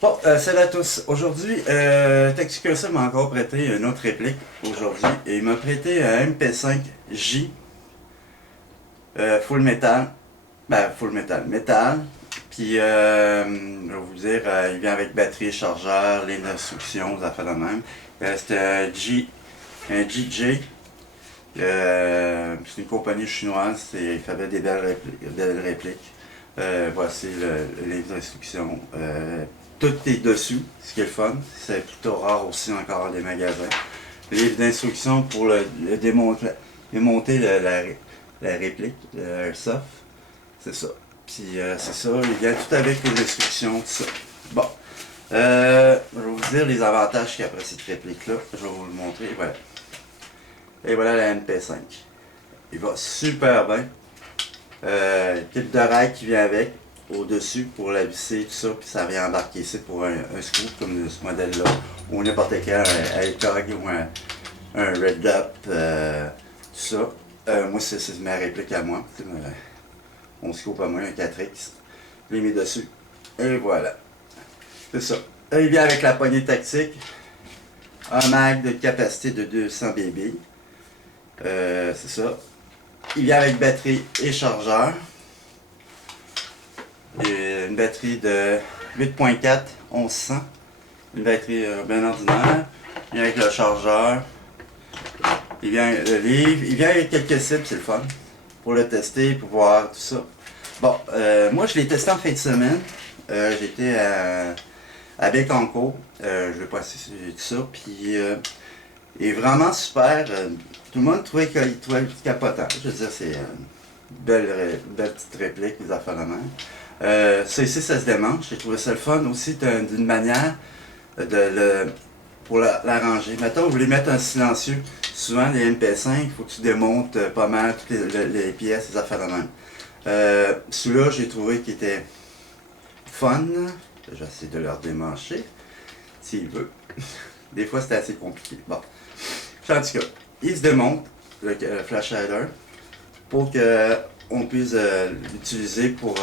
Bon, salut à tous. Aujourd'hui, Tactical m'a encore prêté une autre réplique aujourd'hui. Et il m'a prêté un MP5J full metal. Ben, full metal. Métal. Puis, je vais vous dire, il vient avec batterie, chargeur, ligne d'instruction, ça fait la même. C'est un GJ. C'est une compagnie chinoise. Il fait des belles répliques. Voici le livre d'instruction. Tout est dessus, ce qui est le fun. C'est plutôt rare aussi encore dans les magasins. Livre d'instruction pour démonter la réplique, le airsoft. C'est ça. Puis c'est ça, il vient tout avec les instructions, tout ça. Bon. Je vais vous dire les avantages qu'il y a après cette réplique-là. Je vais vous le montrer. Voilà. Et voilà la MP5. Il va super bien. Kit de rail qui vient avec au-dessus pour la visser, tout ça, puis ça vient embarquer ici pour un scoop comme ce modèle-là, ou n'importe quel, un ACOG ou un Red Dot, tout ça. Moi, c'est ma réplique à moi. Mon scoop à moi, un 4X. Je l'ai mis dessus. Et voilà. C'est ça. Il vient avec la poignée tactique. Un mag de capacité de 200 BB. C'est ça. Il vient avec batterie et chargeur. Et une batterie de 8.4 1100. Une batterie bien ordinaire. Il vient avec le chargeur. Il vient avec le livre. Il vient avec quelques cibles, c'est le fun. Pour le tester, pour voir tout ça. Bon, moi je l'ai testé en fin de semaine. J'étais à Bécancour. Je vais passer sur tout ça. Puis il est vraiment super. Tout le monde trouvait qu'il trouvait capotant. Je veux dire, c'est une belle petite réplique, les affaires de même. Ça ici, ça se démange. J'ai trouvé ça le fun aussi d'une manière pour l'arranger. Mettons, vous voulez mettre un silencieux. Souvent, les MP5, il faut que tu démontes pas mal toutes les pièces, les affaires de même. Celui-là, j'ai trouvé qu'il était fun. Je vais essayer de le redémancher, s'il veut. Des fois, c'était assez compliqué. Bon. En tout cas, il se démonte, le flash hider, pour qu'on puisse l'utiliser pour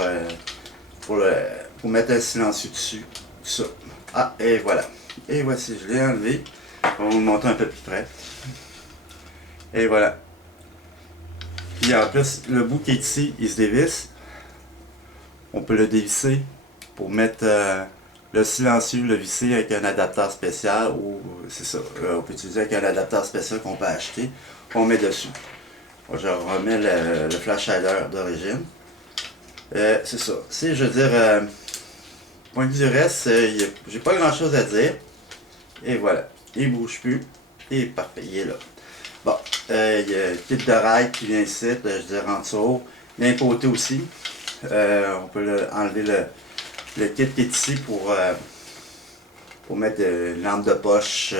mettre un silencieux dessus. Tout ça. Ah, et voilà. Et voici, je l'ai enlevé. On va vous le montrer un peu plus près. Et voilà. Puis en plus, le bout qui est ici, il se dévisse. On peut le dévisser pour mettre le silencieux, le visser avec un adaptateur spécial ou c'est ça. On peut utiliser avec un adaptateur spécial qu'on peut acheter, qu'on met dessus. Je remets le flash hider d'origine. C'est ça. Je veux dire, point de vue du reste, j'ai pas grand chose à dire. Et voilà. Il bouge plus. Et parfait, il est là. Bon, il y a le kit de rail qui vient ici, je dirais en dessous. D'un côté aussi. On peut enlever le kit qui est ici pour mettre une lampe de poche.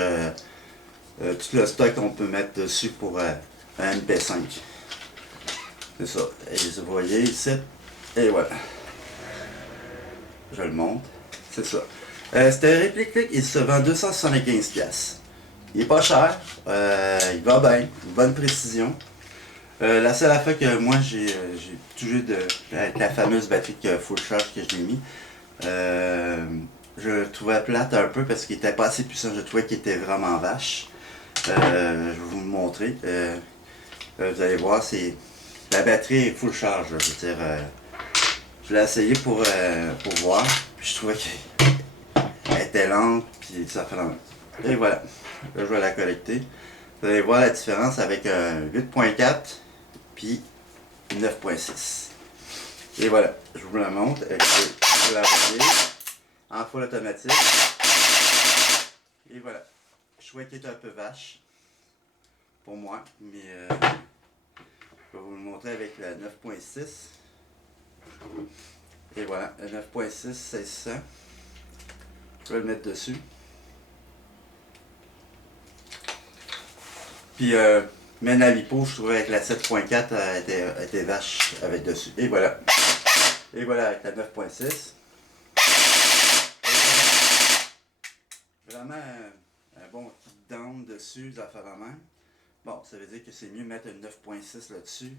Tout le stock qu'on peut mettre dessus pour un MP5. C'est ça. Et vous voyez ici. Et voilà. Je le montre. C'est ça. Cette réplique-là, il se vend 275$. Il est pas cher. Il va bien. Une bonne précision. La seule affaire que moi j'ai toujours avec la fameuse batterie full charge que je l'ai mis. Je le trouvais plate un peu parce qu'il était pas assez puissant. Je trouvais qu'il était vraiment vache. Je vais vous le montrer. Vous allez voir, la batterie est full charge. Je veux dire, je l'ai essayé pour voir. Puis je trouvais qu'elle était lente. Puis ça fait longtemps. Et voilà. Là, je vais la collecter. Vous allez voir la différence avec un 8.4 puis 9.6. Et voilà, je vous la montre. Je la replier en full automatique. Et voilà. Je trouvais qu'il était un peu vache pour moi, mais je vais vous le montrer avec la 9.6. Et voilà, la 9.6, 1600. Je vais le mettre dessus. Puis, même la lipo, je trouvais avec la 7.4, elle était vache avec dessus. Et voilà. Et voilà avec la 9.6. Vraiment un bon kick-down dessus, ça fait vraiment. Bon, ça veut dire que c'est mieux de mettre une 9.6 là-dessus.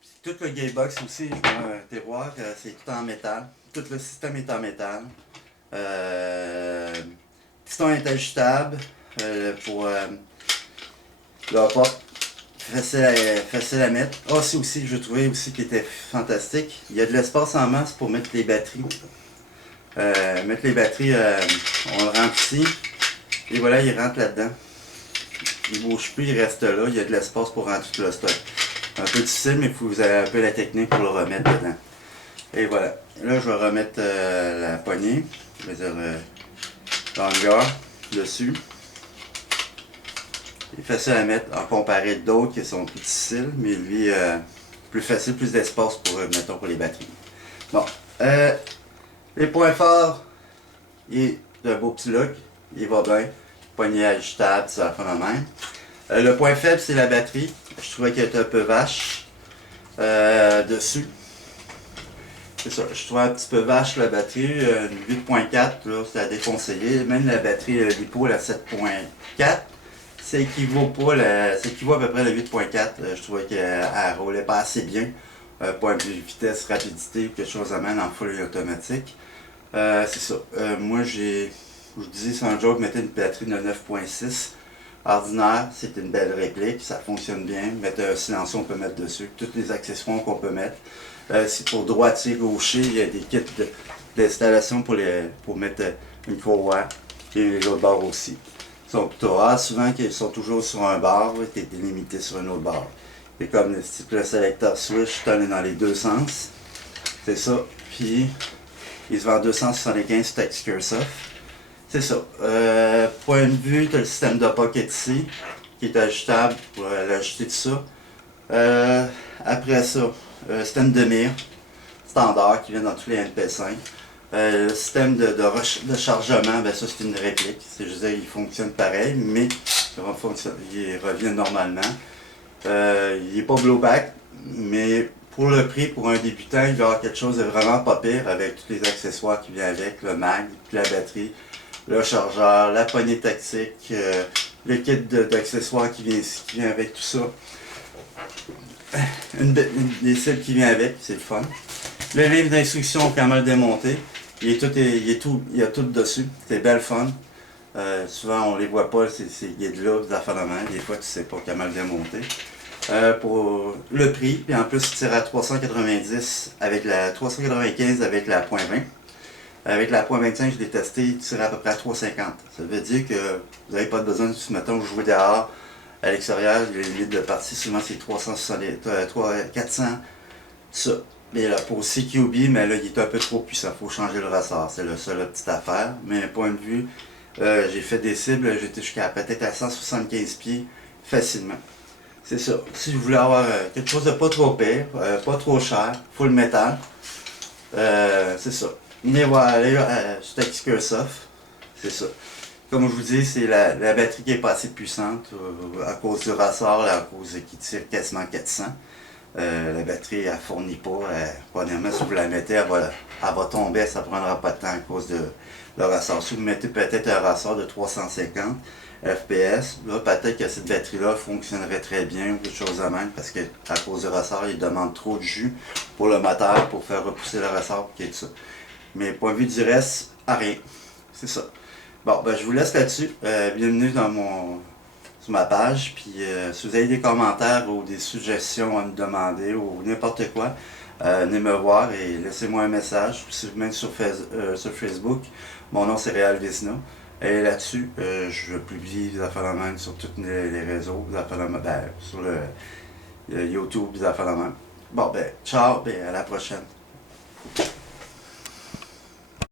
Puis tout le gearbox aussi, je vais te voir, c'est tout en métal. Tout le système est en métal. Piston est ajustable pour la porte. Facile à mettre. Ah, c'est aussi, je trouvais aussi qui était fantastique. Il y a de l'espace en masse pour mettre les batteries. Mettre les batteries, on le rentre ici. Et voilà, il rentre là-dedans. Il ne bouge plus, il reste là. Il y a de l'espace pour rentrer tout le stock. Un peu difficile, mais vous avez un peu la technique pour le remettre dedans. Et voilà. Là, je vais remettre la poignée. Je vais dire l'hangar dessus. Il est facile à mettre en comparé d'autres qui sont plus difficiles, mais lui, plus facile, plus d'espace pour, mettons, pour les batteries. Bon. Les points forts, il est un beau petit look. Il va bien. Poignée ajustable, ça va faire le même. Le point faible, c'est la batterie. Je trouvais qu'elle était un peu vache dessus. C'est ça, je trouvais un petit peu vache la batterie. Une 8.4, là, c'est à déconseiller. Même la batterie LiPo, la 7.4, ça équivaut à peu près à la 8.4. Je trouvais qu'elle roulait pas assez bien. Point de vue vitesse, rapidité, quelque chose à main en full automatique. C'est ça. Moi, je vous disais sans joke, mettez une batterie de 9.6. Ordinaire, c'est une belle réplique, ça fonctionne bien. Mettre un silencieux, on peut mettre dessus. Tous les accessoires qu'on peut mettre. C'est pour droitier, gaucher, il y a des kits d'installation pour mettre une courroie et l'autre barre aussi. Ils sont plutôt rares, souvent qu'ils sont toujours sur un bar, qui est limité sur un autre bar. C'est comme le sélecteur switch, tu en dans les deux sens. C'est ça. Puis, il se vend 275 sur Texcursoft. C'est ça. Point de vue, tu as le système de pocket ici, qui est ajustable pour l'ajuster tout ça. Après ça, système de mire standard qui vient dans tous les NP5. Le système de chargement, ben ça c'est une réplique. C'est juste il fonctionne pareil, mais il revient normalement. Il n'est pas blowback, mais pour le prix, pour un débutant, il va y avoir quelque chose de vraiment pas pire avec tous les accessoires qui viennent avec, le mag, puis la batterie, le chargeur, la poignée tactique, le kit d'accessoires qui vient avec tout ça. Des cibles qui vient avec, c'est le fun. Le livre d'instruction quand même démonté. Il y a tout dessus. C'est belle fun. Souvent on les voit pas, ces guides-là, des affaires de main. Des fois tu sais pas comment le démonter. Pour le prix, puis en plus il tire à 390 avec la 395 avec la .20. Avec la .25, je l'ai testé, il tire à peu près à 350. Ça veut dire que vous n'avez pas besoin de mettons, jouer dehors. À l'extérieur, les limites de partie, souvent c'est 400, ça. Mais là, pour CQB, mais là, il est un peu trop puissant. Il faut changer le ressort. C'est la seule petite affaire. Mais point de vue, j'ai fait des cibles, j'étais jusqu'à peut-être à 175 pieds facilement. C'est ça. Si vous voulez avoir quelque chose de pas trop pire, pas trop cher, full métal, c'est ça. Venez voir, allez sur Texcursoft, c'est ça. Comme je vous dis, c'est la batterie qui est pas assez puissante à cause du ressort, à cause qui tire quasiment 400. La batterie, elle fournit pas. Premièrement, si vous la mettez, elle va tomber, ça ne prendra pas de temps à cause de le ressort. Si vous mettez peut-être un ressort de 350 FPS, là, peut-être que cette batterie-là fonctionnerait très bien ou quelque chose de même, parce que à cause du ressort, il demande trop de jus pour le moteur, pour faire repousser le ressort, et tout ça. Mais point de vue du reste, à rien. C'est ça. Bon, ben, je vous laisse là-dessus. Bienvenue sur ma page. Puis si vous avez des commentaires ou des suggestions à me demander ou n'importe quoi, venez me voir et laissez-moi un message. Même sur Facebook. Mon nom c'est Réal Vézina. Et là-dessus, je publie des affaires de même sur tous les réseaux, des affaires de même, sur le YouTube, des affaires de même. Bon, ben, ciao, et à la prochaine.